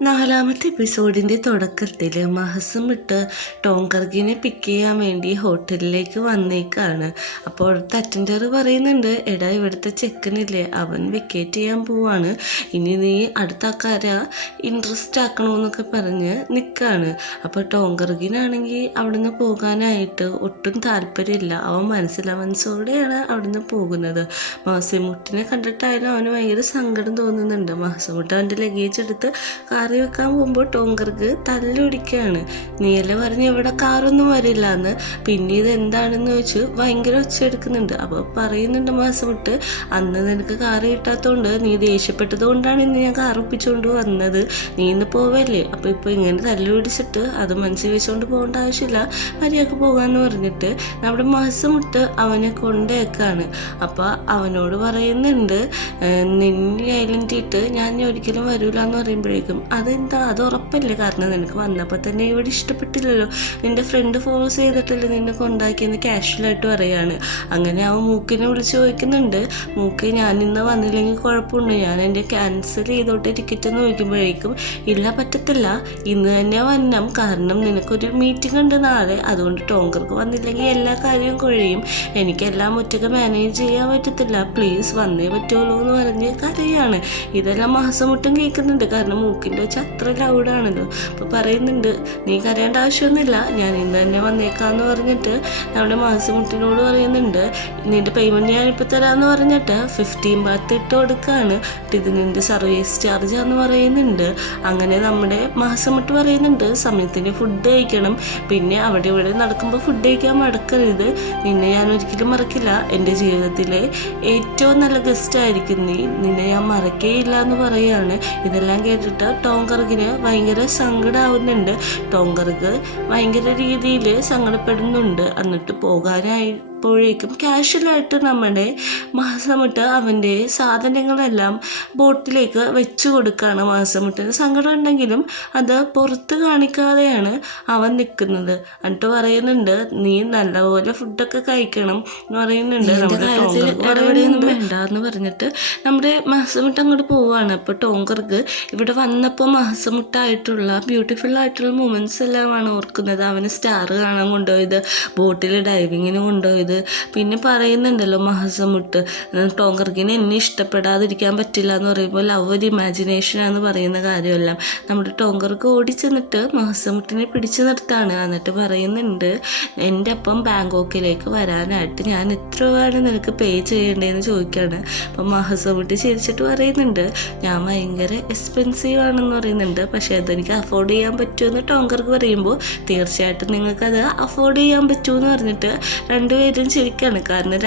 നാലാമത്തെ എപ്പിസോഡിൻ്റെ തുടക്കത്തിൽ മഹസും വിട്ട് ടോങ്കർഗിനെ പിക്ക് ചെയ്യാൻ വേണ്ടി ഹോട്ടലിലേക്ക് വന്നേക്കാണ്. അപ്പോൾ അറ്റൻഡർ പറയുന്നുണ്ട്, എടാ ഇവിടുത്തെ ചെക്കനില്ലേ അവൻ വെക്കേറ്റ് ചെയ്യാൻ പോവാണ്, ഇനി നീ അടുത്ത ആക്കാര ഇൻട്രസ്റ്റ് ആക്കണമെന്നൊക്കെ പറഞ്ഞ് നിൽക്കുകയാണ്. അപ്പോൾ ടോങ്കർഗിനാണെങ്കിൽ അവിടുന്ന് പോകാനായിട്ട് ഒട്ടും താല്പര്യമില്ല. അവൻ മനസ്സിലവൻസോടെയാണ് അവിടുന്ന് പോകുന്നത്. മാസിമുട്ടിനെ കണ്ടിട്ടായാലും അവന് ഭയങ്കര സങ്കടം തോന്നുന്നുണ്ട്. മാസിമുട്ട് അവൻ്റെ ലഗേജ് എടുത്ത് കാറി വെക്കാൻ പോകുമ്പോൾ ടോങ്കർക്ക് തല്ലുപിടിക്കുകയാണ്. നീയല്ലേ പറഞ്ഞ് ഇവിടെ കാറൊന്നും വരില്ല എന്ന്. പിന്നെ ഇത് എന്താണെന്ന് ചോദിച്ച് ഭയങ്കര ഒച്ച എടുക്കുന്നുണ്ട്. അപ്പോൾ പറയുന്നുണ്ട് മാസമിട്ട്, അന്ന് നിനക്ക് കാറ് കിട്ടാത്തതുകൊണ്ട് നീ ദേഷ്യപ്പെട്ടത് കൊണ്ടാണ് ഇന്ന് ഞാൻ കാർ ഒപ്പിച്ചുകൊണ്ട് വന്നത്. നീ ഇന്ന് പോവല്ലേ, അപ്പോൾ ഇപ്പോൾ ഇങ്ങനെ തല്ലുപിടിച്ചിട്ട് അത് മനസ്സിൽ വെച്ചുകൊണ്ട് പോകേണ്ട ആവശ്യമില്ല, മര്യാദക്ക് പോകാമെന്ന് പറഞ്ഞിട്ട് നമ്മുടെ മാസമിട്ട് അവനെ കൊണ്ടേക്കാണ്. അപ്പോൾ അവനോട് പറയുന്നുണ്ട്, നിന്നെ ഐലൻഡിട്ട് ഞാൻ ഒരിക്കലും വരില്ല എന്ന് പറയുമ്പോഴേക്കും അതെന്താ, അത് ഉറപ്പല്ലേ, കാരണം നിനക്ക് വന്നപ്പോൾ തന്നെ ഇവിടെ ഇഷ്ടപ്പെട്ടില്ലല്ലോ, നിൻ്റെ ഫ്രണ്ട് ഫോഴ്സ് ചെയ്തിട്ടല്ലേ നിന്നെ കൊണ്ടാക്കിയെന്ന് കാഷ്വലായിട്ട് പറയുകയാണ്. അങ്ങനെ അവൻ മൂക്കിനെ വിളിച്ച് ചോദിക്കുന്നുണ്ട്, മൂക്കെ ഞാൻ ഇന്ന് വന്നില്ലെങ്കിൽ കുഴപ്പമുണ്ട്, ഞാൻ എൻ്റെ ക്യാൻസൽ ചെയ്തോട്ടെ ടിക്കറ്റ് എന്ന് ചോദിക്കുമ്പോഴേക്കും ഇല്ല പറ്റത്തില്ല, ഇന്ന് തന്നെ വന്നം, കാരണം നിനക്കൊരു മീറ്റിംഗ് ഉണ്ട് നാളെ, അതുകൊണ്ട് ടോങ്കർക്ക് വന്നില്ലെങ്കിൽ എല്ലാ കാര്യവും കുഴയും, എനിക്കെല്ലാം ഒറ്റയ്ക്ക് മാനേജ് ചെയ്യാൻ പറ്റത്തില്ല, പ്ലീസ് വന്നേ പറ്റുള്ളൂ എന്ന് പറഞ്ഞ് കരയാണ്. ഇതെല്ലാം മാസമുട്ടും കേൾക്കുന്നുണ്ട്, കാരണം മൂക്കിൻ്റെ വെച്ച് അത്ര ലൗഡാണല്ലോ. അപ്പോൾ പറയുന്നുണ്ട്, നീ കരയേണ്ട ആവശ്യമൊന്നുമില്ല, ഞാൻ ഇന്ന് തന്നെ വന്നേക്കാമെന്ന് പറഞ്ഞിട്ട് നമ്മുടെ മാസമുട്ടിനോട് പറയുന്നുണ്ട്, നിൻ്റെ പേയ്മെൻറ്റ് ഞാനിപ്പോൾ തരാമെന്ന് പറഞ്ഞിട്ട് 15 ബാത്ത് ഇട്ട് കൊടുക്കുകയാണ്, ഇത് നിൻ്റെ സർവീസ് ചാർജാന്ന് പറയുന്നുണ്ട്. അങ്ങനെ നമ്മുടെ മാസമുട്ട് പറയുന്നുണ്ട്, സമയത്തിന് ഫുഡ് കഴിക്കണം, പിന്നെ അവിടെ ഇവിടെ നടക്കുമ്പോൾ ഫുഡ് കഴിക്കാൻ മടക്കരുത്, നിന്നെ ഞാൻ ഒരിക്കലും മറക്കില്ല, എൻ്റെ ജീവിതത്തിലെ ഏറ്റവും നല്ല ഗസ്റ്റ് ആയിരിക്കും നീ, നിന്നെ ഞാൻ മറക്കേയില്ല എന്ന് പറയുകയാണ്. ഇതെല്ലാം കേട്ടിട്ട് ടോങ്കർഗിന് ഭയങ്കര സങ്കടമാവുന്നുണ്ട്. ടോങ്കർഗ് ഭയങ്കര രീതിയിൽ സങ്കടപ്പെടുന്നുണ്ട്. എന്നിട്ട് പോകാനായപ്പോഴേക്കും കാഷ്വലായിട്ട് നമ്മുടെ മാസമുട്ട് അവൻ്റെ സാധനങ്ങളെല്ലാം ബോട്ടിലേക്ക് വെച്ച് കൊടുക്കുകയാണ്. മാസമുട്ടിന് സങ്കടം ഉണ്ടെങ്കിലും അത് പുറത്ത് കാണിക്കാതെയാണ് അവൻ നിൽക്കുന്നത്. എന്നിട്ട് പറയുന്നുണ്ട്, നീ നല്ലപോലെ ഫുഡൊക്കെ കഴിക്കണം എന്ന് പറയുന്നുണ്ട്. വേണ്ടെന്ന് പറഞ്ഞിട്ട് നമ്മുടെ മാസമുട്ട് അങ്ങോട്ട് പോവാണ്. അപ്പോൾ ടോങ്കർക്ക് ഇവിടെ വന്നപ്പോൾ മാസമുട്ടായിട്ടുള്ള ബ്യൂട്ടിഫുൾ ആയിട്ടുള്ള മൊമെൻറ്റ്സ് എല്ലാമാണ് ഓർക്കുന്നത്. അവന് സ്റ്റാർ കാണാൻ കൊണ്ടുപോയത്, ബോട്ടിൽ ഡൈവിങ്ങിന് കൊണ്ടുപോയത്, പിന്നെ പറയുന്നുണ്ടല്ലോ മാസമുട്ട് ടോങ്കർക്കിന് എന്നെ ഇഷ്ടപ്പെടാതിരിക്കാൻ പറ്റില്ല എന്ന് പറയുമ്പോൾ ലവ് ഒരു ഇമാജിനേഷനാന്ന് പറയുന്ന കാര്യമെല്ലാം നമ്മുടെ ടോങ്കർക്ക് ഓടിച്ചെന്നിട്ട് മാസമുട്ടിനെ പിടിച്ചു നിർത്താണ്. എന്നിട്ട് പറയുന്നുണ്ട്, എൻ്റെ അപ്പം ബാങ്കോക്കിലേക്ക് വരാനായിട്ട് ഞാൻ എത്ര രൂപയാണ് നിനക്ക് പേ ചെയ്യേണ്ടതെന്ന് ചോദിക്കുകയാണ്. അപ്പം മാസമുട്ടി ചിരിച്ചിട്ട് പറയുന്നുണ്ട്, ഞാൻ ഭയങ്കര എക്സ്പെൻസീവ് ആണെന്ന് പറയുന്നുണ്ട്, പക്ഷേ അതെനിക്ക് അഫോർഡ് ചെയ്യാൻ പറ്റുമെന്ന് ടോങ്കർക്ക് പറയുമ്പോൾ തീർച്ചയായിട്ടും നിങ്ങൾക്കത് അഫോർഡ് ചെയ്യാൻ പറ്റുമെന്ന് പറഞ്ഞിട്ട് രണ്ടുപേരും ചിരിക്കുകയാണ്. കാരണം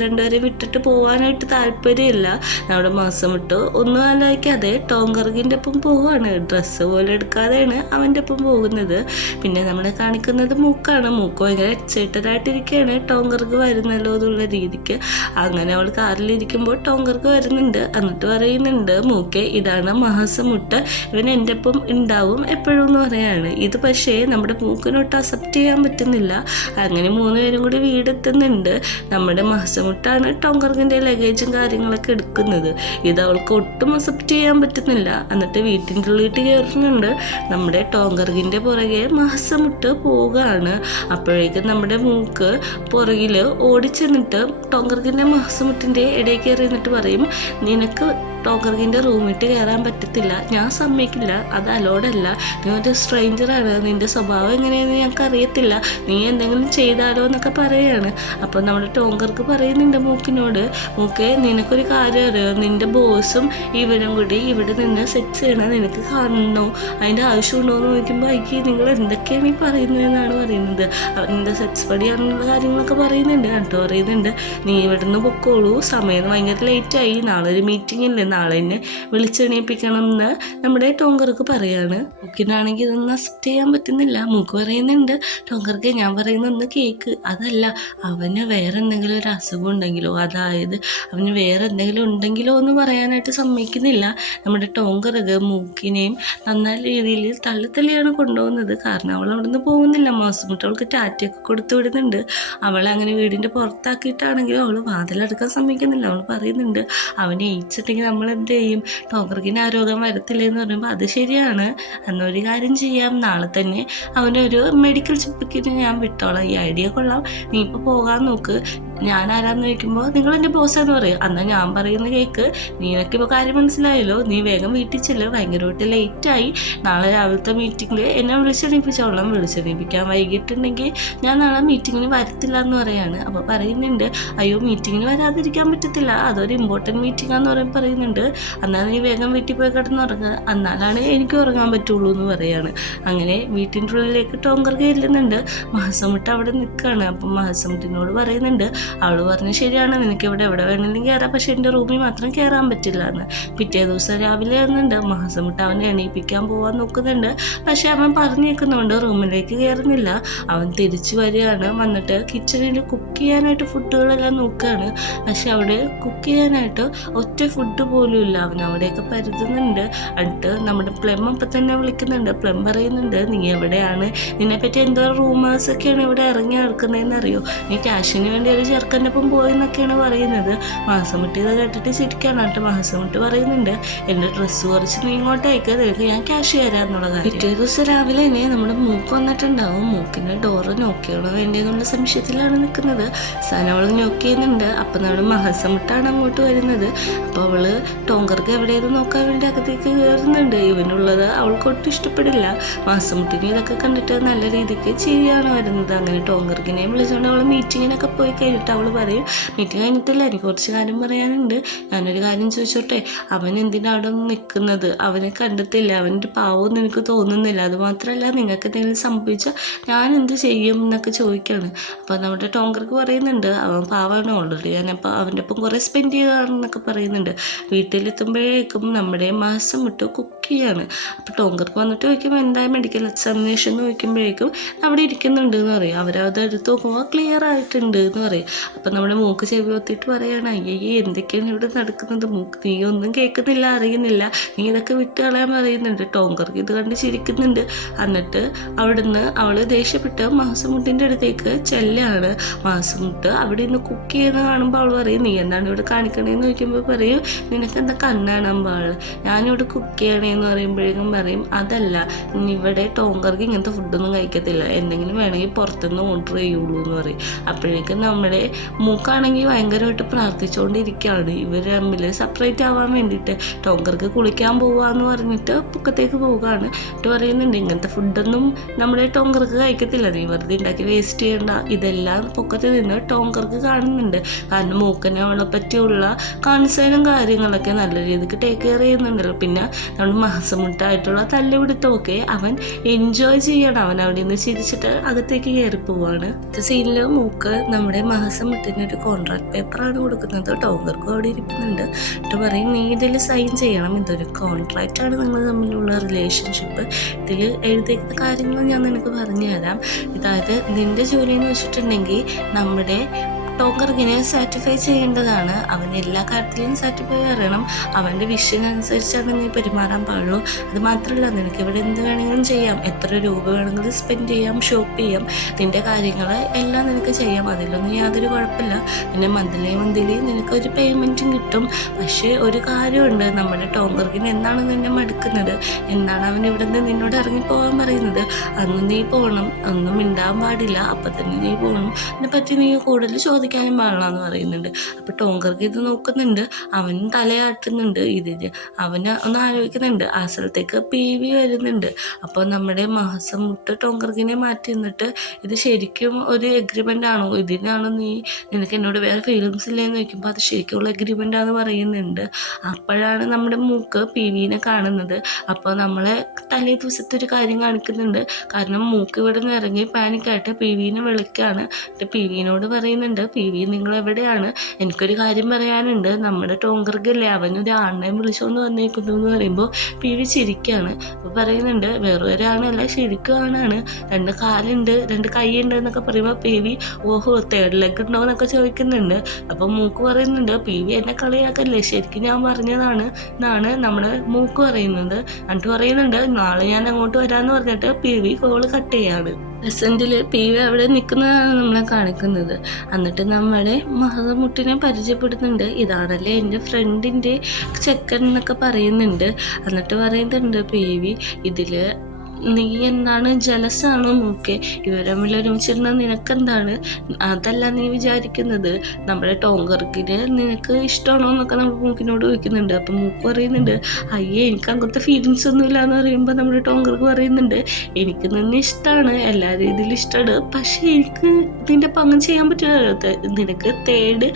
രണ്ടുപേരെ വിട്ടിട്ട് പോകാനായിട്ട് താല്പര്യമില്ല. നമ്മുടെ മാസമിട്ട് ഒന്നും ആലോചിക്കാതെ ടോങ്കർഗിൻ്റെ ഒപ്പം പോവുകയാണ്. ഡ്രസ്സ് പോലെ എടുക്കാതെയാണ് അവൻ്റെ ഒപ്പം പോകുന്നത്. പിന്നെ നമ്മളെ കാണിക്കുന്നത് മൂക്കാണ്. മൂക്ക് ഭയങ്കര എക്സൈറ്റഡ് ആയിട്ടിരിക്കുകയാണ്, ടോങ്കർക്ക് വരുന്നല്ലോ എന്നുള്ള രീതിക്ക്. അങ്ങനെ അവൾ കാറിലിരിക്കുമ്പോൾ ടോങ്കർക്ക് വരുന്നുണ്ട്. എന്നിട്ട് പറയുന്നുണ്ട്, മൂക്കെ ഇതാണ് മാസമുട്ട്, ഇവൻ എൻ്റെ ഒപ്പം ഉണ്ടാവും എപ്പോഴും എന്ന് പറയാണ്. ഇത് പക്ഷേ നമ്മുടെ മൂക്കിനൊട്ട് അക്സെപ്റ്റ് ചെയ്യാൻ പറ്റുന്നില്ല. അങ്ങനെ 3 പേരും കൂടി വീടെത്തുന്നുണ്ട്. നമ്മുടെ മാസമുട്ടാണ് ടോങ്കർഗിൻ്റെ ലഗേജും കാര്യങ്ങളൊക്കെ എടുക്കുന്നത്. ഇത് അവൾക്ക് ഒട്ടും അക്സെപ്റ്റ് ചെയ്യാൻ പറ്റുന്നില്ല. എന്നിട്ട് വീട്ടിൻ്റെ ഉള്ളിട്ട് കയറുന്നുണ്ട്. നമ്മുടെ ടോങ്കർഗിൻ്റെ പുറകെ മാസമുട്ട് പോവുകയാണ്. അപ്പോഴേക്കും നമ്മുടെ മൂക്ക് പുറകിൽ ഓടിച്ചെന്നിട്ട് ടോങ്കർഗിൻ്റെ മാസമുട്ടിൻ്റെ ഇടയിൽ കയറി എന്നിട്ട് പറയും, നിനക്ക് ടോങ്കർഗിൻ്റെ റൂമിട്ട് കയറാൻ പറ്റത്തില്ല, ഞാൻ സമ്മതിക്കില്ല, അത് അലോഡല്ല, നീ ഒരു സ്ട്രേഞ്ചറാണ്, നിൻ്റെ സ്വഭാവം എങ്ങനെയാണെന്ന് ഞങ്ങൾക്ക് അറിയത്തില്ല, നീ എന്തെങ്കിലും ചെയ്താലോ എന്നൊക്കെ പറയുകയാണ്. അപ്പോൾ നമ്മുടെ ടോങ്കർക്ക് പറയുന്നുണ്ട് മൂക്കിനോട്, മൂക്കെ നിനക്കൊരു കാര്യം അറിയോ, നിൻ്റെ ബോസും ഇവരും കൂടി ഇവിടെ നിന്ന് സെറ്റ് ചെയ്യണം, നിനക്ക് കാണണോ, അതിൻ്റെ ആവശ്യമുണ്ടോ എന്ന് ചോദിക്കുമ്പോൾ എനിക്ക് നിങ്ങൾ എന്തൊക്കെയാണ് ഈ പറയുന്നതെന്നാണ് പറയുന്നത്. അവൻ്റെ സെറ്റ്സ് പടിയാണെന്നുള്ള കാര്യങ്ങളൊക്കെ പറയുന്നുണ്ട്. എന്നിട്ട് പറയുന്നുണ്ട്, നീ ഇവിടെ നിന്ന് പൊക്കോളൂ, സമയം ഭയങ്കര ലേറ്റായി, നാളെ ഒരു മീറ്റിംഗ് ഇല്ലേ, നാളെ എന്നെ വിളിച്ചെണീപ്പിക്കണം എന്ന് നമ്മുടെ ടോങ്കർക്ക് പറയാണ്. മൂക്കിനാണെങ്കിൽ ഇതൊന്നും അക്സെപ്റ്റ് ചെയ്യാൻ പറ്റുന്നില്ല. മൂക്ക് പറയുന്നുണ്ട്, ടോങ്കർക്ക് ഞാൻ പറയുന്നൊന്ന് കേക്ക്, അതല്ല അവന് വേറെ എന്തെങ്കിലും ഒരു അസുഖം ഉണ്ടെങ്കിലോ, അതായത് അവന് വേറെ എന്തെങ്കിലും ഉണ്ടെങ്കിലോ എന്ന് പറയാനായിട്ട് സമ്മതിക്കുന്നില്ല. നമ്മുടെ ടോങ്കർക്ക് മൂക്കിനെയും നന്നായ രീതിയിൽ തള്ളിയാണ് കൊണ്ടുപോകുന്നത്. കാരണം അവൾ അവിടെ നിന്ന് പോകുന്നില്ല. മാസമുട്ട് അവൾക്ക് ടാറ്റയൊക്കെ കൊടുത്തു വിടുന്നുണ്ട്. അവളെ അങ്ങനെ വീടിൻ്റെ പുറത്താക്കിയിട്ടാണെങ്കിലും അവൾ വാതിലടക്കാൻ സമ്മതിക്കുന്നില്ല. അവൾ പറയുന്നുണ്ട്, അവനെ ഏച്ചിട്ടുണ്ടെങ്കിൽ നമ്മൾ നിങ്ങൾ എന്ത് ചെയ്യും? ടോങ്കർക്കിന് ആ രോഗം വരത്തില്ലെന്ന് പറയുമ്പോൾ അത് ശരിയാണ്, എന്നൊരു കാര്യം ചെയ്യാം, നാളെ തന്നെ അവനൊരു മെഡിക്കൽ ചെക്കപ്പിന് ഞാൻ വിട്ടോളാം, ഈ ഐഡിയ കൊള്ളാം, നീ ഇപ്പോൾ പോകാൻ നോക്ക്. ഞാൻ ആരാന്ന് ചോദിക്കുമ്പോൾ നിങ്ങൾ എൻ്റെ ബോസാന്ന് പറയും. എന്നാൽ ഞാൻ പറയുന്ന കേക്ക്, നിനക്കിപ്പോൾ കാര്യം മനസ്സിലായല്ലോ, നീ വേഗം വീട്ടിൽ ചെല്ല്, ഭയങ്കരമായിട്ട് ലേറ്റായി, നാളെ രാവിലത്തെ മീറ്റിങ്ങിൽ എന്നെ വിളിച്ചെണീപ്പിച്ചോളാം, വിളിച്ചെണീപ്പിക്കാൻ വൈകിട്ടുണ്ടെങ്കിൽ ഞാൻ നാളെ മീറ്റിങ്ങിന് വരത്തില്ല എന്ന് പറയാണ്. അപ്പോൾ പറയുന്നുണ്ട്, അയ്യോ മീറ്റിങ്ങിന് വരാതിരിക്കാൻ പറ്റത്തില്ല, അതൊരു ഇമ്പോർട്ടൻറ്റ് മീറ്റിംഗാന്ന് പറയുന്നുണ്ട്, എന്നാൽ നീ വേഗം വീട്ടിൽ പോയി കിടന്നുറങ്ങുക, എന്നാലാണ് എനിക്ക് ഉറങ്ങാൻ പറ്റുള്ളൂ എന്ന് പറയാണ്. അങ്ങനെ വീട്ടിൻ്റെ ഉള്ളിലേക്ക് ടോങ്കർ കയറുന്നുണ്ട്. മഹസമുട്ട് അവിടെ നിൽക്കുകയാണ്. അപ്പം മഹസമുട്ടിനോട് പറയുന്നുണ്ട്, അവൾ പറഞ്ഞു ശരിയാണ്, നിനക്ക് എവിടെ വേണമെങ്കിലും കയറാം, പക്ഷെ എൻ്റെ റൂമിൽ മാത്രം കയറാൻ പറ്റില്ല എന്ന്. പിറ്റേ ദിവസം രാവിലെ വന്നിട്ടുണ്ട്. മഹസമുട്ട് അവനെ എണീപ്പിക്കാൻ പോകാൻ നോക്കുന്നുണ്ട്, പക്ഷെ അവൻ പറഞ്ഞേക്കുന്നുണ്ട് റൂമിലേക്ക് കയറുന്നില്ല. അവൻ തിരിച്ചു വരികയാണ്. വന്നിട്ട് കിച്ചണിൽ കുക്ക് ചെയ്യാനായിട്ട് ഫുഡുകളെല്ലാം നോക്കുകയാണ്, പക്ഷെ അവിടെ കുക്ക് ചെയ്യാനായിട്ട് ഒറ്റ ഫുഡ് പോലും ഇല്ല. അവൻ അവിടെയൊക്കെ പരുതുന്നുണ്ട്. എന്നിട്ട് നമ്മുടെ പ്ലം അപ്പം തന്നെ വിളിക്കുന്നുണ്ട്. പ്ലം പറയുന്നുണ്ട്, നീ എവിടെയാണ്, നിന്നെപ്പറ്റി എന്തോ റൂമേഴ്സൊക്കെയാണ് ഇവിടെ ഇറങ്ങി നടക്കുന്നതെന്ന് അറിയോ, നീ ക്യാഷിന് വേണ്ടി ഒരു ചെറുക്കൻ്റെ ഒപ്പം പോയെന്നൊക്കെയാണ് പറയുന്നത്. മാസമുട്ടി ഇത് കേട്ടിട്ട് ചിരിക്കാണ്. എന്നിട്ട് മാസമുട്ടി പറയുന്നുണ്ട്, എൻ്റെ ഡ്രസ്സ് കുറച്ച് നീ ഇങ്ങോട്ടേക്ക്, നിനക്ക് ഞാൻ ക്യാഷ് തരാമെന്നുള്ള കാര്യം. പിറ്റേ ദിവസം രാവിലെ തന്നെ നമ്മുടെ മൂക്ക് വന്നിട്ടുണ്ടാവും. മൂക്കിൻ്റെ ഡോറ് നോക്കിയാണോ വേണ്ടിയെന്നുള്ള സംശയത്തിലാണ് നിൽക്കുന്നത്. അവൾ നോക്ക് ചെയ്യുന്നുണ്ട്. അപ്പം നമ്മുടെ മഹസമുട്ടാണ് അങ്ങോട്ട് വരുന്നത്. അപ്പോൾ അവള് ടോങ്കർക്ക് എവിടെയെന്ന് നോക്കാൻ വേണ്ടി അകത്തേക്ക് കയറുന്നുണ്ട്. ഇവനുള്ളത് അവൾക്ക് ഒട്ടും ഇഷ്ടപ്പെടില്ല. മാസമുട്ടിനെ ഇതൊക്കെ കണ്ടിട്ട് നല്ല രീതിക്ക് ചിരിയാണ് വരുന്നത്. അങ്ങനെ ടോങ്കർക്കിനെയും വിളിച്ചുകൊണ്ട് അവൾ മീറ്റിങ്ങിനൊക്കെ പോയി കഴിഞ്ഞിട്ട് അവൾ പറയും, മീറ്റിംഗ് കഴിഞ്ഞിട്ടില്ല, എനിക്ക് കുറച്ച് കാര്യം പറയാനുണ്ട്, ഞാനൊരു കാര്യം ചോദിച്ചോട്ടെ, അവൻ എന്തിനാ അവിടെ നിൽക്കുന്നത്, അവനെ കണ്ടിട്ടില്ല, അവൻ്റെ പാവമൊന്നും എനിക്ക് തോന്നുന്നില്ല, അതുമാത്രമല്ല നിങ്ങൾക്ക് എന്തെങ്കിലും സംഭവിച്ചാൽ ഞാൻ എന്ത് ചെയ്യും എന്നൊക്കെ ചോദിക്കുകയാണ്. അപ്പോൾ നമ്മുടെ ടോങ്കർക്ക് പറയുന്നുണ്ട്, അവൻ പാവമാണ്, ഓൾറെഡി ഞാനപ്പോൾ അവൻ്റെ ഒപ്പം കുറേ സ്പെൻഡ് ചെയ്തതാണെന്നൊക്കെ പറയുന്നുണ്ട്. വീട്ടിലെത്തുമ്പോഴേക്കും നമ്മുടെ മാസം വിട്ട് കുക്ക് ചെയ്യാണ്. അപ്പോൾ ടോങ്കർക്ക് വന്നിട്ട് ചോദിക്കുമ്പോൾ എന്തായാലും മെഡിക്കൽ എക്സാമിനേഷൻ എന്ന് ചോദിക്കുമ്പോഴേക്കും അവിടെ ഇരിക്കുന്നുണ്ട് എന്ന് പറയും. അവരത് എടുത്ത് നോക്കുമ്പോൾ ക്ലിയർ ആയിട്ടുണ്ട് എന്ന് പറയും. അപ്പം നമ്മുടെ മൂക്ക് ചെവി ഒത്തിട്ട് പറയുകയാണ്, അയ്യേ എന്തൊക്കെയാണ് ഇവിടെ നടക്കുന്നത്, മൂക്ക് നീ ഒന്നും കേൾക്കുന്നില്ല, അറിയുന്നില്ല, നീ ഇതൊക്കെ വിട്ട് കളയാൻ പറയുന്നുണ്ട്. ടോങ്കർക്ക് ഇത് കണ്ട് ചിരിക്കുന്നുണ്ട്. എന്നിട്ട് അവിടുന്ന് അവൾ ദേഷ്യപ്പെട്ട് മാസമുട്ടിൻ്റെ അടുത്തേക്ക് ചെല്ലാണ്. മാസമുട്ട് അവിടെ നിന്ന് കുക്ക് ചെയ്യുന്ന കാണുമ്പോൾ അവൾ പറയും, നീ എന്താണ് ഇവിടെ കാണിക്കണേന്ന് ചോദിക്കുമ്പോൾ പറയും, നിനക്കെന്താ കണ്ണാണുമ്പോൾ ഞാനിവിടെ കുക്ക് ചെയ്യണേന്ന് പറയുമ്പോഴേക്കും പറയും, അതല്ല, ഇവിടെ ടോങ്കർക്ക് ഇങ്ങനത്തെ ഫുഡൊന്നും കഴിക്കത്തില്ല, എന്തെങ്കിലും വേണമെങ്കിൽ പുറത്തുനിന്ന് ഓർഡർ ചെയ്യുള്ളൂ എന്ന് പറയും. അപ്പോഴേക്കും നമ്മുടെ മൂക്കാണെങ്കിൽ ഭയങ്കരമായിട്ട് പ്രാർത്ഥിച്ചുകൊണ്ടിരിക്കുകയാണ് ഇവർ തമ്മിൽ സെപ്പറേറ്റ് ആവാൻ വേണ്ടിയിട്ട്. ടോങ്കർക്ക് കുളിക്കാൻ പോവാന്ന് പറഞ്ഞിട്ട് പൊക്കത്തേക്ക് പോവുകയാണ്. എന്നിട്ട് പറയുന്നുണ്ട്, ഇങ്ങനത്തെ ഫുഡൊന്നും നമ്മുടെ ടോങ്കർക്ക് കഴിക്കത്തില്ല, നീ വെറുതെ ഉണ്ടാക്കി വേസ്റ്റ് ചെയ്യണ്ട. ഇതെല്ലാം പൊക്കത്തിൽ നിന്ന് ടോങ്കർക്ക് കാണുന്നുണ്ട്. കാരണം മൂക്കനെ അവളെ പറ്റിയുള്ള കൺസേണും കാര്യങ്ങളൊക്കെ നല്ല രീതിക്ക് ടേക്ക് കെയർ ചെയ്യുന്നുണ്ടല്ലോ. പിന്നെ നമ്മുടെ മാസമുട്ടായിട്ടുള്ള തല്ലുപിടുത്തമൊക്കെ അവൻ എൻജോയ് ചെയ്യണം. അവൻ അവിടെ നിന്ന് ചിരിച്ചിട്ട് അകത്തേക്ക് കയറി പോവാണ്. സീനിൽ മൂക്ക് നമ്മുടെ മാസമുട്ടിന് ഒരു കോൺട്രാക്ട് പേപ്പറാണ് കൊടുക്കുന്നത്. ടോങ്കർക്കും അവിടെ ഇരിക്കുന്നുണ്ട്. എന്നിട്ട് പറയും, നീ ഇതിൽ സൈൻ ചെയ്യണം, ഇതൊരു കോൺട്രാക്റ്റ് ആണ് നിങ്ങൾ തമ്മിലുള്ള റിലേഷൻഷിപ്പ്, ഇതിൽ എഴുതിയിരിക്കുന്ന കാര്യങ്ങൾ ഞാൻ നിനക്ക് പറഞ്ഞു തരാം. അതായത് നിന്റെ ജോലി എന്ന് വെച്ചിട്ടുണ്ടെങ്കിൽ നമ്മുടെ ടോങ്കർക്കിനെ സാറ്റിസ്ഫൈ ചെയ്യേണ്ടതാണ്. അവൻ എല്ലാ കാര്യത്തിലും സാറ്റിസ്ഫൈ അറിയണം. അവൻ്റെ വിഷനനുസരിച്ചാണ് നീ പെരുമാറാൻ പാടുള്ളൂ. അത് മാത്രമല്ല, നിനക്ക് ഇവിടെ എന്ത് വേണമെങ്കിലും ചെയ്യാം, എത്ര രൂപ വേണമെങ്കിലും സ്പെൻഡ് ചെയ്യാം, ഷോപ്പ് ചെയ്യാം, നിൻ്റെ കാര്യങ്ങൾ എല്ലാം നിനക്ക് ചെയ്യാം, അതിലൊന്നും യാതൊരു കുഴപ്പമില്ല. പിന്നെ മന്ത്ലി നിനക്കൊരു പേയ്മെൻറ്റും കിട്ടും. പക്ഷേ ഒരു കാര്യമുണ്ട്, നമ്മുടെ ടോങ്കർക്കിന് എന്നാണ് നിന്നെ മടുക്കുന്നത്, എന്നാണ് അവൻ ഇവിടെ നിന്ന് നിന്നോട് ഇറങ്ങിപ്പോകാൻ പറയുന്നത്, അന്ന് നീ പോകണം, ഒന്നും മിണ്ടാൻ പാടില്ല, അപ്പം തന്നെ നീ പോകണം, അതിനെപ്പറ്റി നീ കൂടുതൽ ചോദിക്കാനും പാടില്ല എന്ന് പറയുന്നുണ്ട്. അപ്പോൾ ടോങ്കർക്ക് ഇത് നോക്കുന്നുണ്ട്. അവൻ തലയാട്ടുന്നുണ്ട്. ഇതിന് അവന് ഒന്ന് ആലോചിക്കുന്നുണ്ട്. ആ സ്ഥലത്തേക്ക് PV വരുന്നുണ്ട്. അപ്പോൾ നമ്മുടെ മാസമുട്ട് ടോങ്കർക്കിനെ മാറ്റി നിന്നിട്ട്, ഇത് ശരിക്കും ഒരു എഗ്രിമെൻ്റ് ആണോ, ഇതിനാണോ നിനക്ക് എന്നോട് വേറെ ഫീലിങ്സ് ഇല്ലേന്ന് ചോദിക്കുമ്പോൾ അത് ശരിക്കുള്ള എഗ്രിമെൻ്റാന്ന് പറയുന്നുണ്ട്. അപ്പോഴാണ് നമ്മുടെ മൂക്ക് PVനെ കാണുന്നത്. അപ്പോൾ നമ്മളെ തലേ ദിവസത്തെ ഒരു കാര്യം കാണിക്കുന്നുണ്ട്. കാരണം മൂക്ക് ഇവിടെ നിന്ന് ഇറങ്ങി പാനിക്കായിട്ട് PVനെ വിളിക്കുകയാണ്. PVനോട് പറയുന്നുണ്ട്, PV നിങ്ങൾ എവിടെയാണ്, എനിക്കൊരു കാര്യം പറയാനുണ്ട്, നമ്മുടെ ടോങ്കർക്കല്ലേ അവനൊരു ആണിനെ വിളിച്ചോണ്ട് വന്നേക്കുന്നു എന്ന് പറയുമ്പോൾ PV ചിരിക്കുകയാണ്. അപ്പോൾ പറയുന്നുണ്ട്, വേറെ ഒരാണല്ല, ശരിക്കും ആണാണ്, 2 കാലുണ്ട് 2 കൈയുണ്ട് എന്നൊക്കെ പറയുമ്പോൾ PV ഓഹോ 3rd leg ഉണ്ടോ എന്നൊക്കെ ചോദിക്കുന്നുണ്ട്. അപ്പോൾ മൂക്ക് പറയുന്നുണ്ട്, PV എന്നെ കളിയാക്കല്ലേ, ശരിക്കും ഞാൻ പറഞ്ഞതാണ് എന്നാണ് നമ്മുടെ മൂക്ക് പറയുന്നത്. എന്നിട്ട് പറയുന്നുണ്ട്, നാളെ ഞാൻ അങ്ങോട്ട് വരാമെന്ന് പറഞ്ഞിട്ട് PV കോള് കട്ട് ചെയ്യാണ്. പ്രസൻറ്റിൽ പി വി അവിടെ നിൽക്കുന്നതാണ് നമ്മളെ കാണിക്കുന്നത്. എന്നിട്ട് നമ്മുടെ മഹസമുട്ടിനെ പരിചയപ്പെടുന്നുണ്ട്. ഇതാണല്ലേ എൻ്റെ ഫ്രണ്ടിൻ്റെ ചെക്കൻ എന്നൊക്കെ പറയുന്നുണ്ട്. എന്നിട്ട് പറയുന്നുണ്ട് പി വി, ഇതിൽ നീ എന്താണ് ജലസാണോ മൂക്കെ? ഇവർ തമ്മിൽ ഒരുമിച്ചിരുന്ന നിനക്കെന്താണ്? അതല്ല നീ വിചാരിക്കുന്നത്. നമ്മുടെ ടോങ്കർക്കിന് നിനക്ക് ഇഷ്ടമാണോ എന്നൊക്കെ നമ്മൾ മൂക്കിനോട് ചോദിക്കുന്നുണ്ട്. അപ്പം മൂക്ക് പറയുന്നുണ്ട്, അയ്യേ എനിക്ക് അങ്ങനത്തെ ഫീലിങ്സ് ഒന്നുമില്ല എന്ന് പറയുമ്പോൾ നമ്മുടെ ടോങ്കർക്ക് പറയുന്നുണ്ട്, എനിക്ക് നിന്നെ ഇഷ്ടമാണ്, എല്ലാ രീതിയിലും ഇഷ്ടമാണ്, പക്ഷേ എനിക്ക് നിന്റെ പങ്കം ചെയ്യാൻ പറ്റില്ല, നിനക്ക് തേർഡ്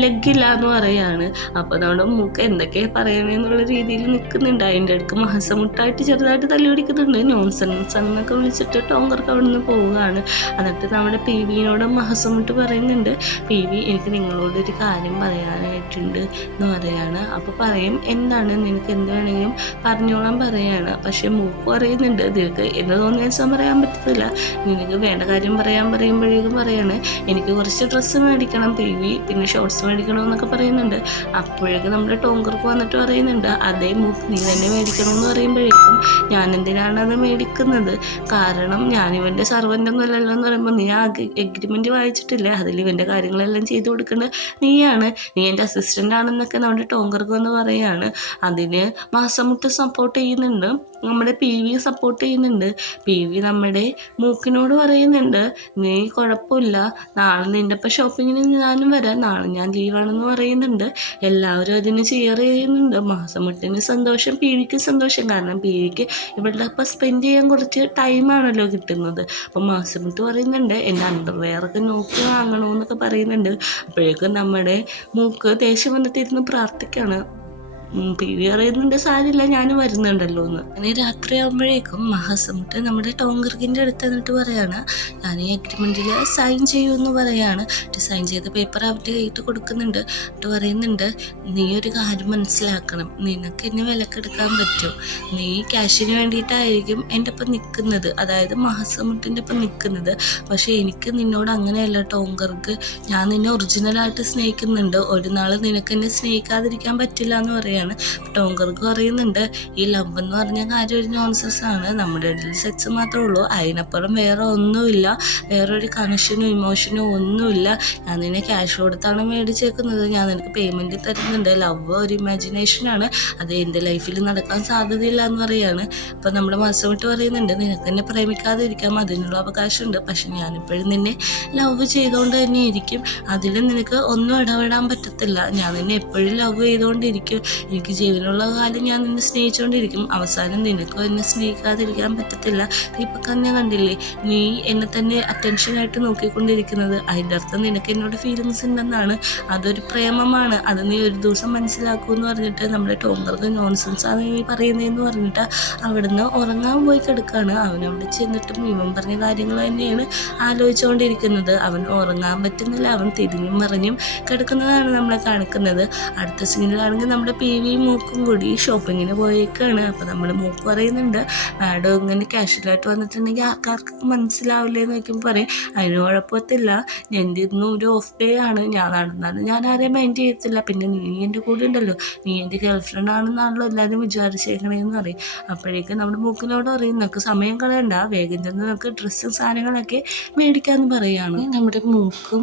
ലെഗില്ല എന്ന് പറയാണ്. അപ്പോൾ നമ്മുടെ മൂക്ക് എന്തൊക്കെ പറയണമെന്നുള്ള രീതിയിൽ നിൽക്കുന്നുണ്ട്. അതിൻ്റെ അടുക്ക് മഹസമുട്ടായിട്ട് ചെറുതായിട്ട് തല്ലി പിടിക്കുന്നുണ്ട്. നോൺസെൻസ് എന്നൊക്കെ വിളിച്ചിട്ട് ടോങ്കർക്ക് അവിടെ നിന്ന് പോവുകയാണ്. എന്നിട്ട് നമ്മുടെ പി വിനോട് മഹസമുട്ട് പറയുന്നുണ്ട്, പി വി എനിക്ക് നിങ്ങളോടൊരു കാര്യം പറയാനായിട്ടുണ്ട് എന്ന് പറയാണ്. അപ്പോൾ പറയും, എന്താണ്, നിനക്ക് എന്ത് വേണമെങ്കിലും പറഞ്ഞോളാൻ പറയാണ്. പക്ഷേ മൂക്ക് പറയുന്നുണ്ട്, നിനക്ക് എന്ത് തോന്നിയ ദിവസം പറയാൻ പറ്റത്തില്ല, നിനക്ക് വേണ്ട കാര്യം പറയുമ്പോഴേക്കും പറയാണ്, എനിക്ക് കുറച്ച് ഡ്രസ്സ് മേടിക്കണം പി വി, പിന്നെ ഷോർട്സ് മേടിക്കണം എന്നൊക്കെ പറയുന്നുണ്ട്. അപ്പോഴേക്കും നമ്മുടെ ടോങ്കർക്ക് വന്നിട്ട് പറയുന്നുണ്ട്, അതേ മൂക്ക് നീ തന്നെ മേടിക്കണമെന്ന് പറയുമ്പോഴേക്കും ഞാൻ എന്തിനാണ് അത് മേടിക്കുന്നത്, കാരണം ഞാനിവൻ്റെ സർവൻ്റൊന്നും അല്ലല്ലോ എന്ന് പറയുമ്പോൾ, നീ ആ എഗ്രിമെൻ്റ് വായിച്ചിട്ടില്ലേ, അതിൽ ഇവൻ്റെ കാര്യങ്ങളെല്ലാം ചെയ്തു കൊടുക്കേണ്ടത് നീയാണ്, നീ എൻ്റെ അസിസ്റ്റൻ്റ് ആണെന്നൊക്കെ നമ്മുടെ ടോങ്കർക്ക് വന്ന് പറയുകയാണ്. അതിന് മാസമുട്ട് സപ്പോർട്ട് ചെയ്യുന്നുണ്ട്, നമ്മുടെ പി വി സപ്പോർട്ട് ചെയ്യുന്നുണ്ട്. പി വി നമ്മുടെ മൂക്കിനോട് പറയുന്നുണ്ട്, നീ കുഴപ്പമില്ല, നാളെ നിൻ്റെ ഒപ്പം ഷോപ്പിങ്ങിന് ഞാനും വരാം, നാളെ ഞാൻ ലീവാണെന്ന് പറയുന്നുണ്ട്. എല്ലാവരും അതിന് ചെയർ ചെയ്യുന്നുണ്ട്. മാസമുട്ടിന് സന്തോഷം, പി വിക്ക് സന്തോഷം, കാരണം പി വിക്ക് ഇവളുടെ ഒപ്പം സ്പെൻഡ് ചെയ്യാൻ കുറച്ച് ടൈമാണല്ലോ കിട്ടുന്നത്. അപ്പം മാസമുട്ട് പറയുന്നുണ്ട്, എൻ്റെ അണ്ടർവെയറൊക്കെ നോക്കി വാങ്ങണമെന്നൊക്കെ പറയുന്നുണ്ട്. അപ്പോഴേക്കും നമ്മുടെ മൂക്ക് ദേഷ്യം വന്നിട്ടിരുന്ന് പ്രാർത്ഥിക്കുകയാണ്. പി വി പറയുന്നുണ്ട്, സാരില്ല, ഞാൻ വരുന്നുണ്ടല്ലോ എന്ന്. അങ്ങനെ രാത്രിയാകുമ്പോഴേക്കും മഹസമുട്ട് നമ്മുടെ ടോങ്കർക്കിൻ്റെ അടുത്ത് എന്നിട്ട് പറയാണ്, ഞാൻ ഈ അഗ്രിമെൻറ്റിൽ സൈൻ ചെയ്യുമെന്ന് പറയാണ്. സൈൻ ചെയ്ത പേപ്പർ അവരുടെ കയ്യിട്ട് കൊടുക്കുന്നുണ്ട്. എന്നിട്ട് പറയുന്നുണ്ട്, നീ ഒരു കാര്യം മനസ്സിലാക്കണം, നിനക്ക് എന്നെ വിലക്കെടുക്കാൻ പറ്റും, നീ ക്യാഷിന് വേണ്ടിയിട്ടായിരിക്കും എൻ്റെ ഒപ്പം നിൽക്കുന്നത്, അതായത് മഹസമുട്ടിൻ്റെ ഒപ്പം നിൽക്കുന്നത്, പക്ഷേ എനിക്ക് നിന്നോട് അങ്ങനെയല്ല ടോങ്കർക്ക്, ഞാൻ നിന്നെ ഒറിജിനലായിട്ട് സ്നേഹിക്കുന്നുണ്ട്, ഒരു നാൾ നിനക്ക് എന്നെ സ്നേഹിക്കാതിരിക്കാൻ പറ്റില്ല എന്ന് പറയാം. ടോങ്കർക്ക് പറയുന്നുണ്ട്, ഈ ലവ് എന്ന് പറഞ്ഞ കാര്യം ഒരു നോൺസെൻസ് ആണ്, നമ്മുടെ ഇടയിൽ സെക്സ് മാത്രമേ ഉള്ളൂ, അതിനപ്പുറം വേറെ ഒന്നുമില്ല, വേറൊരു കണക്ഷനോ ഇമോഷനോ ഒന്നുമില്ല, ഞാൻ നിന്നെ ക്യാഷ് കൊടുത്താണ് മേടിച്ചേക്കുന്നത്, ഞാൻ നിനക്ക് പേയ്മെൻറ്റ് തരുന്നുണ്ട്, ലവ് ഒരു ഇമാജിനേഷനാണ്, അത് എൻ്റെ ലൈഫിൽ നടക്കാൻ സാധ്യതയില്ല എന്ന് പറയാണ്. അപ്പോൾ നമ്മുടെ മാസമിട്ട് പറയുന്നുണ്ട്, നിനക്ക് എന്നെ പ്രേമിക്കാതെ ഇരിക്കാം, അതിനുള്ള അവകാശമുണ്ട്, പക്ഷെ ഞാനിപ്പോഴും നിന്നെ ലവ് ചെയ്തുകൊണ്ട് തന്നെ ഇരിക്കും, അതിൽ നിനക്ക് ഒന്നും ഇടപെടാൻ പറ്റത്തില്ല, ഞാൻ നിന്നെ എപ്പോഴും ലവ് ചെയ്തുകൊണ്ടിരിക്കും, എനിക്ക് ജീവനുള്ള കാലം ഞാൻ നിന്നെ സ്നേഹിച്ചുകൊണ്ടിരിക്കും, അവസാനം നിനക്കും എന്നെ സ്നേഹിക്കാതിരിക്കാൻ പറ്റത്തില്ല. നീ ഇപ്പം തന്നെ കണ്ടില്ലേ, നീ എന്നെ തന്നെ അറ്റൻഷനായിട്ട് നോക്കിക്കൊണ്ടിരിക്കുന്നത്, അതിൻ്റെ അർത്ഥം നിനക്ക് എന്നോട് ഫീലിങ്സ് ഉണ്ടെന്നാണ്, അതൊരു പ്രേമമാണ്, അത് നീ ഒരു ദിവസം മനസ്സിലാക്കുമെന്ന് പറഞ്ഞിട്ട് നമ്മുടെ ടോങ്കർക്ക് നോൺസെൻസ് ആണ് നീ പറയുന്നതെന്ന് പറഞ്ഞിട്ട് അവിടുന്ന് ഉറങ്ങാൻ പോയി കിടക്കുകയാണ്. അവനവിടെ ചെന്നിട്ടും ഇവൻ പറഞ്ഞ കാര്യങ്ങൾ തന്നെയാണ് ആലോചിച്ചുകൊണ്ടിരിക്കുന്നത്, അവൻ ഉറങ്ങാൻ പറ്റുന്നില്ല, അവൻ തിരിഞ്ഞും മറിഞ്ഞും കിടക്കുന്നതാണ് നമ്മളെ കാണിക്കുന്നത്. അടുത്ത സീനിലാണെങ്കിൽ നമ്മുടെ പി വി മൂക്കും കൂടി ഷോപ്പിങ്ങിന് പോയേക്കാണ്. അപ്പോൾ നമ്മൾ മൂക്ക് പറയുന്നുണ്ട്, മാഡം ഇങ്ങനെ കാഷ്വലായിട്ട് വന്നിട്ടുണ്ടെങ്കിൽ ആർക്കാർക്കൊക്കെ മനസ്സിലാവില്ലേ എന്ന് നോക്കുമ്പോൾ പറയും, അതിന് കുഴപ്പത്തില്ല, എൻ്റെ ഇന്നും ഒരു ഓഫ് ഡേ ആണ്, ഞാൻ നടന്നാലും ഞാൻ ആരെയും മൈൻഡ് ചെയ്യത്തില്ല, പിന്നെ നീ എൻ്റെ കൂടെ ഉണ്ടല്ലോ, നീ എൻ്റെ ഗേൾ ഫ്രണ്ട് ആണെന്നാണല്ലോ എല്ലാവരും വിചാരിച്ചേക്കണേന്ന് പറയും. അപ്പോഴേക്കും നമ്മുടെ മൂക്കിനോട് പറയും, നമുക്ക് സമയം കളയണ്ട, വേഗം ചെന്ന് നമുക്ക് ഡ്രസ്സും സാധനങ്ങളൊക്കെ മേടിക്കാമെന്ന് പറയുകയാണ്. നമ്മുടെ മൂക്കും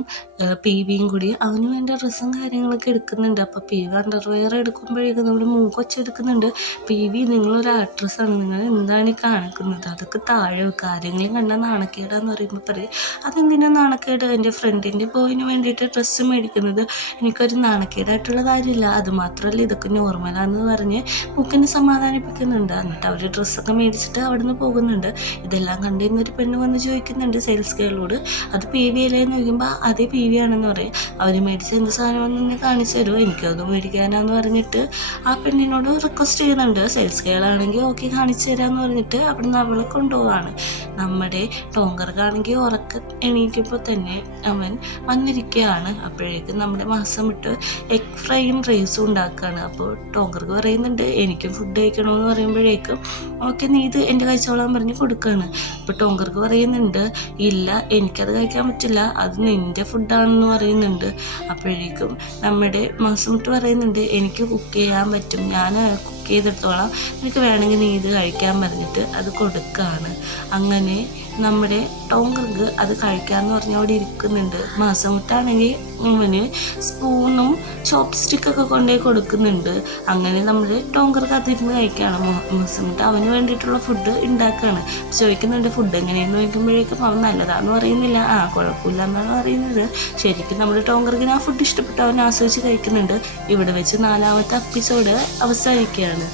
പി വിയും കൂടി അവന് വേണ്ട ഡ്രസ്സും കാര്യങ്ങളൊക്കെ എടുക്കുന്നുണ്ട്. അപ്പോൾ പി വി അണ്ടർവെയർ എടുക്കുമ്പോഴേക്കും നമ്മുടെ മൂക്കൊച്ചെടുക്കുന്നുണ്ട്, പി വി നിങ്ങളൊരു ആക്ട്രസ്സാണ്, നിങ്ങൾ എന്താണ് ഈ കാണിക്കുന്നത്, അതൊക്കെ താഴെ കാര്യങ്ങളും കണ്ടാൽ നാണക്കേടാന്ന് പറയുമ്പോൾ പറയും, അതെന്തിനാ നാണക്കേട്, എൻ്റെ ഫ്രണ്ടിൻ്റെ ബോയിന് വേണ്ടിയിട്ട് ഡ്രസ്സ് മേടിക്കുന്നത് എനിക്കൊരു നാണക്കേടായിട്ടുള്ള കാര്യമില്ല, അതുമാത്രമല്ല ഇതൊക്കെ നോർമലാണെന്ന് പറഞ്ഞ് മൂക്കിനെ സമാധാനിപ്പിക്കുന്നുണ്ട്. എന്നിട്ട് അവർ ഡ്രസ്സൊക്കെ മേടിച്ചിട്ട് അവിടെ നിന്ന് പോകുന്നുണ്ട്. ഇതെല്ലാം കണ്ടിരുന്നൊരു പെണ്ണ് വന്ന് ചോദിക്കുന്നുണ്ട് സെയിൽസ് ഗേളോട്, അത് പി വി അല്ലേന്ന് ചോദിക്കുമ്പോൾ അതേ പി വി ആണെന്ന് പറയും. അവർ മേടിച്ച എന്ത് സാധനമെന്ന് കാണിച്ചു തരുമോ, എനിക്കത് മേടിക്കാനാന്ന് പറഞ്ഞിട്ട് ആ പെണ്ണിനോട് റിക്വസ്റ്റ് ചെയ്യുന്നുണ്ട്. സെയിൽസ് ഗേളാണെങ്കിൽ ഓക്കെ കാണിച്ചു തരാമെന്ന് പറഞ്ഞിട്ട് അവിടുന്ന് അവളെ കൊണ്ടുപോവാണ്. നമ്മുടെ ടോങ്കർക്കാണെങ്കിൽ ഉറക്കം എണീക്കുമ്പോൾ തന്നെ അവൻ വന്നിരിക്കുകയാണ്. അപ്പോഴേക്കും നമ്മുടെ മാസം വിട്ട് എഗ് ഫ്രൈയും റൈസും ഉണ്ടാക്കുകയാണ്. അപ്പോൾ ടോങ്കർക്ക് പറയുന്നുണ്ട്, എനിക്കും ഫുഡ് കഴിക്കണമെന്ന് പറയുമ്പോഴേക്കും ഓക്കെ നീ ഇത് എൻ്റെ കഴിച്ചോളാൻ പറഞ്ഞ് കൊടുക്കുകയാണ്. അപ്പോൾ ടോങ്കർക്ക് പറയുന്നുണ്ട്, ഇല്ല എനിക്കത് കഴിക്കാൻ പറ്റില്ല, അത് നിൻ്റെ ഫുഡാണെന്ന് പറയുന്നുണ്ട്. അപ്പോഴേക്കും നമ്മുടെ മാസം വിട്ട് പറയുന്നുണ്ട്, എനിക്ക് കുക്ക് ചെയ്യാൻ പറ്റും, ഞാൻ കുക്ക് ചെയ്തെടുത്തോളാം, നിനക്ക് വേണമെങ്കിൽ നീ ഇത് കഴിക്കാൻ പറഞ്ഞിട്ട് അത് കൊടുക്കുകയാണ്. അങ്ങനെ നമ്മുടെ ടോങ്കർക്ക് അത് കഴിക്കാമെന്ന് പറഞ്ഞ് അവിടെ ഇരിക്കുന്നുണ്ട്. മാസമുട്ടാണെങ്കിൽ അവന് സ്പൂണും ചോപ്സ്റ്റിക്കൊക്കെ കൊണ്ടുപോയി കൊടുക്കുന്നുണ്ട്. അങ്ങനെ നമ്മുടെ ടോങ്കർക്ക് അതിരുന്ന് കഴിക്കുകയാണ്. മാസമുട്ട അവന് വേണ്ടിയിട്ടുള്ള ഫുഡ് ഉണ്ടാക്കുകയാണ്. ചോദിക്കുന്നുണ്ട് ഫുഡ് എങ്ങനെയെന്ന് ചോദിക്കുമ്പോഴേക്കും അവൻ നല്ലതാണെന്ന് പറയുന്നില്ല, കുഴപ്പമില്ല എന്നാണ് പറയുന്നത്. ശരിക്കും നമ്മുടെ ടോങ്കർക്കിന് ആ ഫുഡ് ഇഷ്ടപ്പെട്ട് അവൻ ആസ്വദിച്ച് കഴിക്കുന്നുണ്ട്. ഇവിടെ വെച്ച് 4ാമത്തെ എപ്പിസോഡ് അവസാനിക്കുകയാണ്.